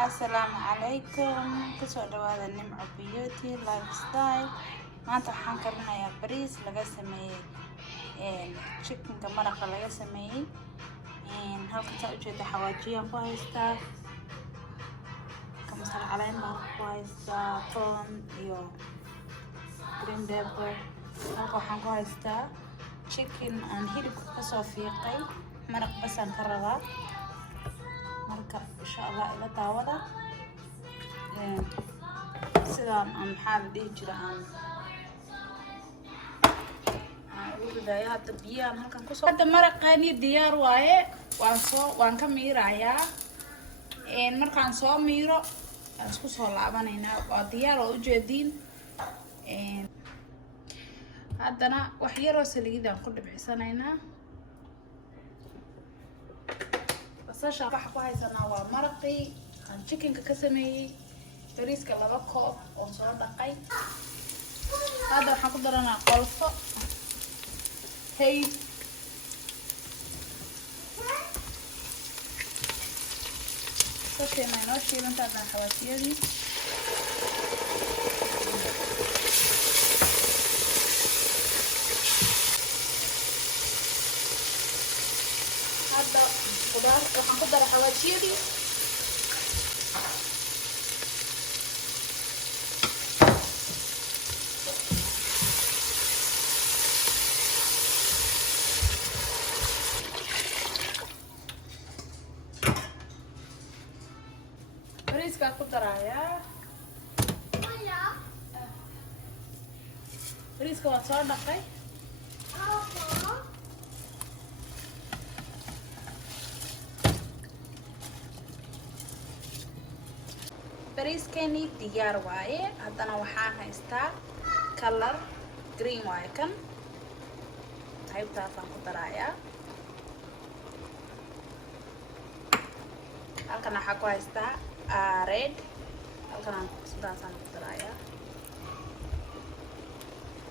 Assalaamu calaykum kusoo dhawaada Nimco Beauty Lifestyle. Maanta waxaan karinayaa bariis laga sameeyay chickenka maraqa laga sameeyay. Halka taa ujeeda xawaajiyaan ku haystaa, kamasal caleen baan ku haystaa, toon iyo green pepper. Halka waxaan ku haystaa chicken aan hilibka kasoo fiiqay, maraq basaan ka rabaa. marka insha Allah ila daawada sidaan aan maxaa la dhihi jiraa aan ugu daaya hadda biyaan halkan kusoo hadda maraqaani diyaar waaye. waan ka miirayaa markaan soo miiro aan isku soo laabanaynaa. waa diyaar oo ujeediin. haddana wax yaroo saliidaan ku dhibcisanaynaa. basasha waxa ku haysanaa waa maraqii aan chickenka ka sameeyay, bariiska 2 koob oo soo dhaqay. hadda waxaan ku daranaa qolfo hey sasheena inoo shiilanta hadda xawaajiyadii. hadda khudaar waxaan ku daray xawaajiyadii. bariiskaa ku darayaa. bariiska waa soo dhaqay. bariiskeenii diyaar waaye. haddana waxaan haystaa color green waaye kan, qaybtaasaan ku darayaa. halkan waxaa ku haystaa red, halkan sidaasaan ku darayaa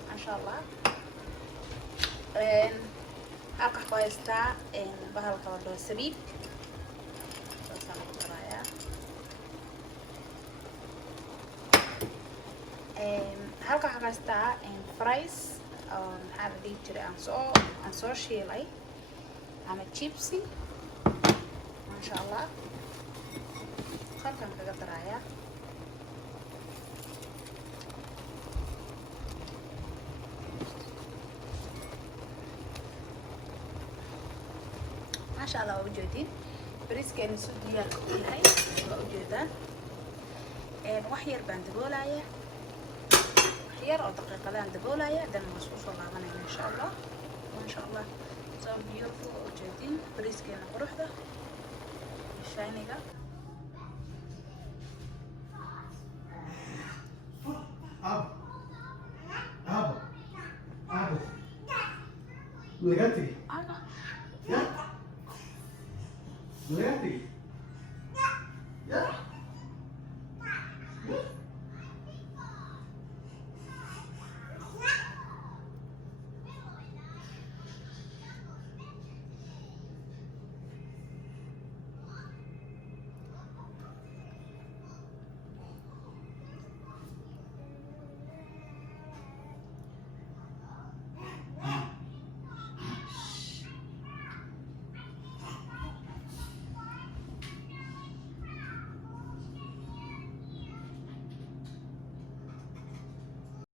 masha Allah. halka ku haystaa bahalka la dhaho sabiib, saasaan ku darayaa. halka waxaa haystaa fries oo maxaa la dhihi jiray aan soo shiilay ama chipsi masha Allah. halkan kaga darayaa. masha Allah waa ujeedin bariiskeena si diyaar u yahay. waa ujeedaan wax yar baan daboolayaa, yar oo daqiiqadaan daboolaya. haddana waan isku soo laabanayna insha Allah. masha Allah so beautiful oo ujeedin bariiskeena quruxda shayniga. Legati? Ya? Legati?